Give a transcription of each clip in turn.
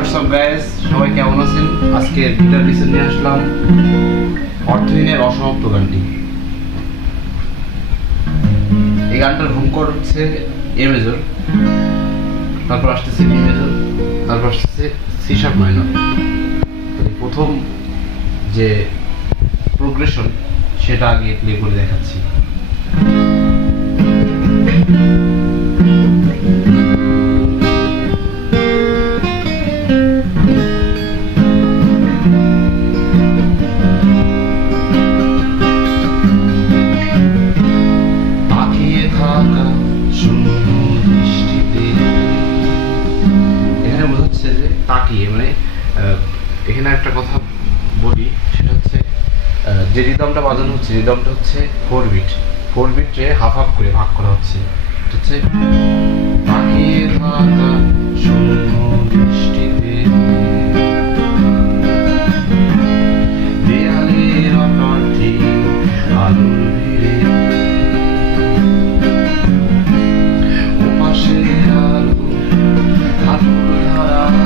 WhatsApp guys, সবাই কেমন আছেন? আজকে গিটার লিসেন নিয়ে আসলাম অর্থহীনের অসমাপ্ত গানটি। এই গানটার হোম কোড হচ্ছে এ মেজর, তারপর আসতেছে বি মেজর, তারপর আসতেছে সি শার্প মাইনর। প্রথম যে প্রোগ্রেশন সেটা আগে প্লে করে দেখাচ্ছি। এখানে বোঝাচ্ছে যে তাকিয়ে, মানে এখানে একটা কথা বলি, সেটা হচ্ছে যে রিদমটা বাজানো হচ্ছে, রিদমটা হচ্ছে 4 বিটে হাফ হাফ করে ভাগ করা হচ্ছে। এটা হচ্ছে তাকিয়ে থাকা শূন্য দৃষ্টিতে, দেয়ালের অটর্থী আলোর ভিড়ে, ওপাশে আলো হাঁটুর ধারায়,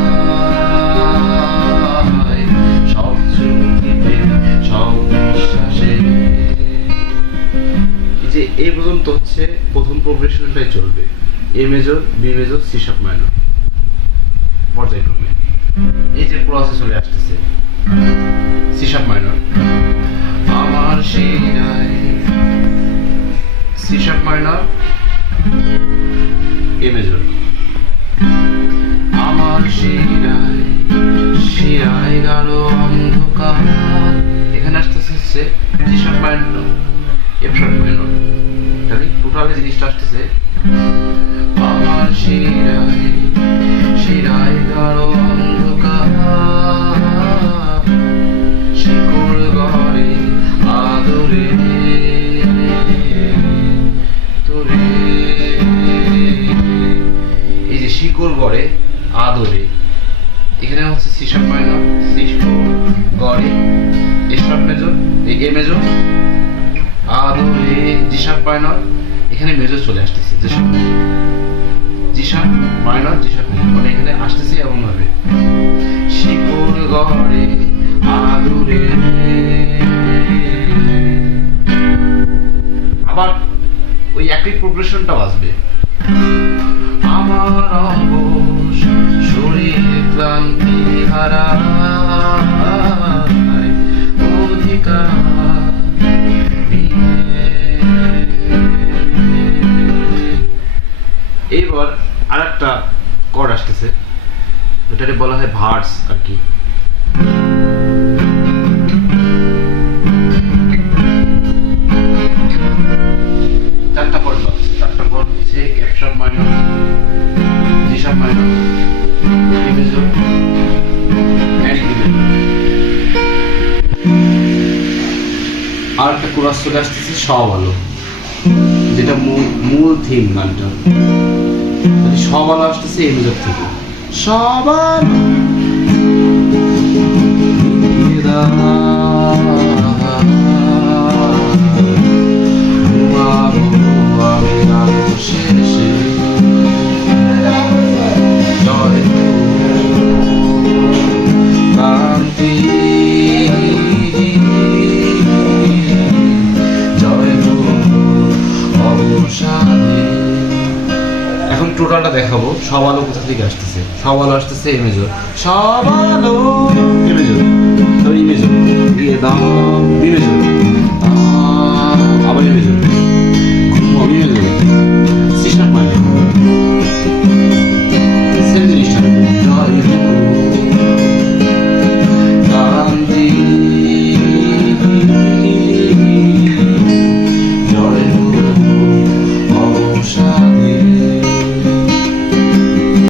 সব চুক্তিতে সব বিশ্বাসে। যে এই পর্যন্ত হচ্ছে প্রথম প্রোগ্রেশনটাই চলবে, A major, B major, C sharp minor পর্যায়ক্রমে। এই যে প্রসেস চলে আসতেছে, সি শার্প মাইনর, আমার শিরায়, C sharp minor, A major, আমার শিরায় শিরায় গাঢ় অন্ধকার। এখানে আসতেছে হচ্ছে G sharp minor, F sharp minor. তাহলে টোটাল জিনিসটা আসতেছে আমার শিরায় শিরায় গাঢ় অন্ধকার, শিকড় গড়ে আদরে তোরে। এই যে শিকড় গড়ে আদরে, এখানে হচ্ছে সি শার্প মাইনর, শিকড় গড়ে, এ শার্প মেজর, এ মেজর, আদরে, জি শার্প মাইনর। এখানে মেজর চলে আসতেছে, জি শার্প মাইনর, জি শার্প মেজর, মানে এখানে আসতেছে এমন ভাবে শিকড় গড়ে আদরে। আবার ওই একই প্রোগ্রেশনটা বাজবে, আমার অবশ শরীর ক্লান্তি হারায় অধিকার। এইবার আরেকটা কর্ড আসতেছে, এটাকে বলা হয় ভার্স আর কি। চারটা কর্ড আছে, চারটা কর্ড হচ্ছে F sharp minor, G sharp minor, A major and B major. আর একটা কোরাস চলে আসতেছে সব আলো, যেটা মূল থিম গানটা। সব আলো আসতেছে এ মেজর থেকে, সব আলো শেষে জয় ক্রান্তি, জয় অবসাদে। এখন টোটালটা দেখাবো, সব আলো কোথা থেকে আসতেছে। সব আলো আসতেছে এ মেজর, সব আলো A major, E major, B major,